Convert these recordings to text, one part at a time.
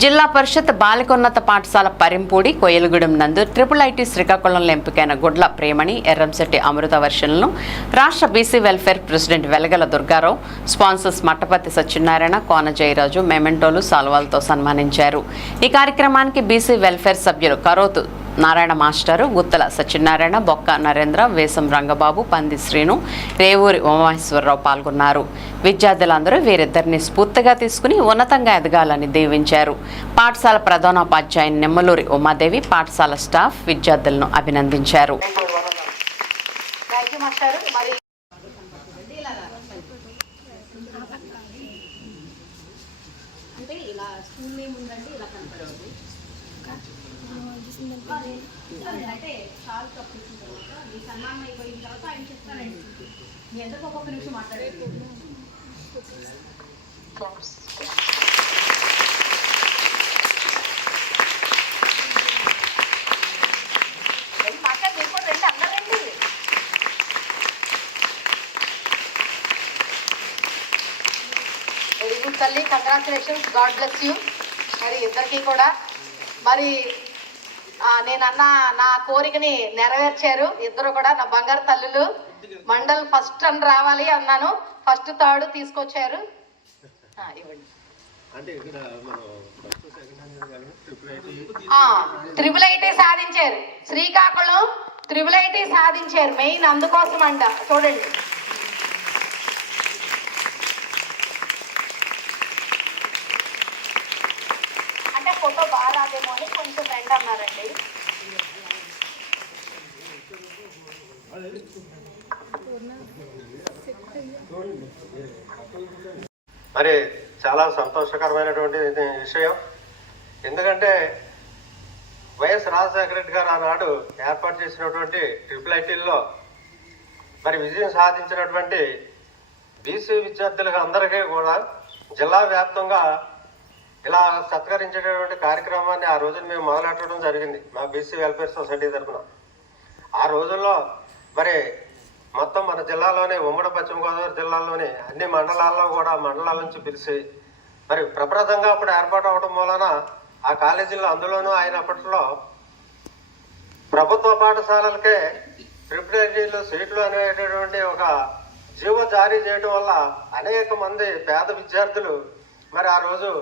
జిల్లా పరిషత్ బాలికోన్నత పాఠశాల పరింపూడి కొయ్యలగూడెం నందు ఐఐటీ శ్రీకాకుళంలో ఎంపికైన గుడ్ల ప్రేమణి ఎర్రంశెట్టి అమృత వర్షన్లను రాష్ట్ర BC welfare president Velagala Durgarao, sponsors Mattapati Satyanarayana, Kona Jayaraju మెమెంటోలు సాల్వాలతో సన్మానించారు. ఈ కార్యక్రమానికి బీసీ వెల్ఫేర్ సభ్యులు కరోతు నారాయణ మాస్టరు, గుత్తల సత్యనారాయణ, బొక్క నరేంద్ర, వేసం రంగబాబు, పంది శ్రీను, రేవూరి ఉమామేశ్వరరావు పాల్గొన్నారు. విద్యార్థులందరూ వీరిద్దరిని స్ఫూర్తిగా తీసుకుని ఉన్నతంగా ఎదగాలని దీవించారు. పాఠశాల ప్రధానోపాధ్యాయుని నిమ్మలూరి ఉమాదేవి, పాఠశాల స్టాఫ్ విద్యార్థులను అభినందించారు. అంటే చాలు తప్పించిన తర్వాత మీ సన్మానం అయిపోయిన తర్వాత ఆయన చెప్తానండి. మీ అందరికి ఒక్కొక్క నిమిషం మాట్లాడేది. వెరీ గుడ్ తల్లి, కంగ్రాచులేషన్స్, గాడ్ బ్లెస్ యూ. మరి ఇద్దరికి కూడా మరి నేనన్న నా కోరికని నెరవేర్చారు. ఇద్దరు కూడా నా బంగారు తల్లులు. మండల్ ఫస్ట్ అని రావాలి అన్నాను, ఫస్ట్ థర్డ్ తీసుకొచ్చారు. ఇవ్వండి. ఐఐటీ సాధించారు, శ్రీకాకుళం ఐఐటీ సాధించారు. మెయిన్ అందుకోసం అంట. చూడండి, అంటే ఫోటో బాగా రాదేమో అని కొంచెం ఫ్రెండ్ అన్నారండి. మరి చాలా సంతోషకరమైనటువంటి విషయం. ఎందుకంటే వైఎస్ రాజశేఖర రెడ్డి గారు ఆనాడు ఏర్పాటు చేసినటువంటి ఐఐటీల్లో మరి విజయం సాధించినటువంటి బీసీ విద్యార్థులకు అందరికీ కూడా జిల్లా వ్యాప్తంగా ఇలా సత్కరించేటటువంటి కార్యక్రమాన్ని ఆ రోజున మేము మొదలెట్టడం జరిగింది మా బీసీ వెల్ఫేర్ సొసైటీ తరఫున. ఆ రోజుల్లో మరి మొత్తం మన జిల్లాలోని ఉమ్మడి పశ్చిమ గోదావరి జిల్లాలోని అన్ని మండలాల్లో కూడా మండలాల నుంచి పిలిచి మరి ప్రప్రదంగా అప్పుడు ఏర్పాటు అవడం వలన ఆ కాలేజీలో అందులోనూ ఆయన అప్పట్లో ప్రభుత్వ పాఠశాలలకే ఐఐటీలు సీట్లు అనేటటువంటి ఒక జీవో జారీ చేయడం వల్ల అనేక మంది పేద విద్యార్థులు మరి ఆ రోజు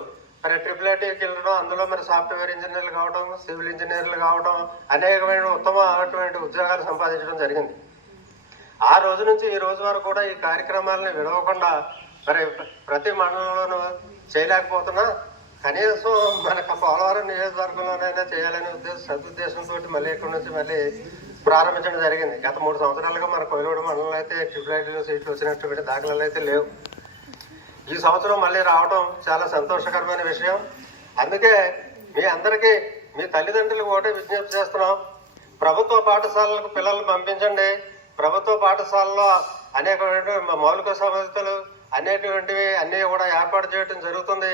మరి ఐఐటీకి వెళ్ళడం, అందులో మరి సాఫ్ట్వేర్ ఇంజనీర్లు కావడం, సివిల్ ఇంజనీర్లు కావడం, అనేకమైన ఉత్తమమైనటువంటి ఉద్యోగాలు సంపాదించడం జరిగింది. ఆ రోజు నుంచి ఈ రోజు వరకు కూడా ఈ కార్యక్రమాలని విడవకుండా మరి ప్రతి మండలంలోనూ చేయలేకపోతున్నా కనీసం మనకు పోలవరం నియోజకవర్గంలోనైనా చేయాలనే సదుద్దేశంతో మళ్ళీ ఇక్కడి నుంచి మళ్ళీ ప్రారంభించడం జరిగింది. గత 3 సంవత్సరాలుగా మన కొయ్యలగూడెం మండలంలో అయితే ఐఐటీలో సీట్లు వచ్చినటువంటి దాఖలాలు అయితే లేవు. ఈ సంవత్సరం మళ్ళీ రావడం చాలా సంతోషకరమైన విషయం. అందుకే మీ అందరికీ మీ తల్లిదండ్రులకు ఒకటే విజ్ఞప్తి చేస్తున్నాం, ప్రభుత్వ పాఠశాలలకు పిల్లల్ని పంపించండి. ప్రభుత్వ పాఠశాలలో అనేకమైన మౌలిక సమస్యలు అనేటువంటివి అన్నీ కూడా ఏర్పాటు చేయడం జరుగుతుంది.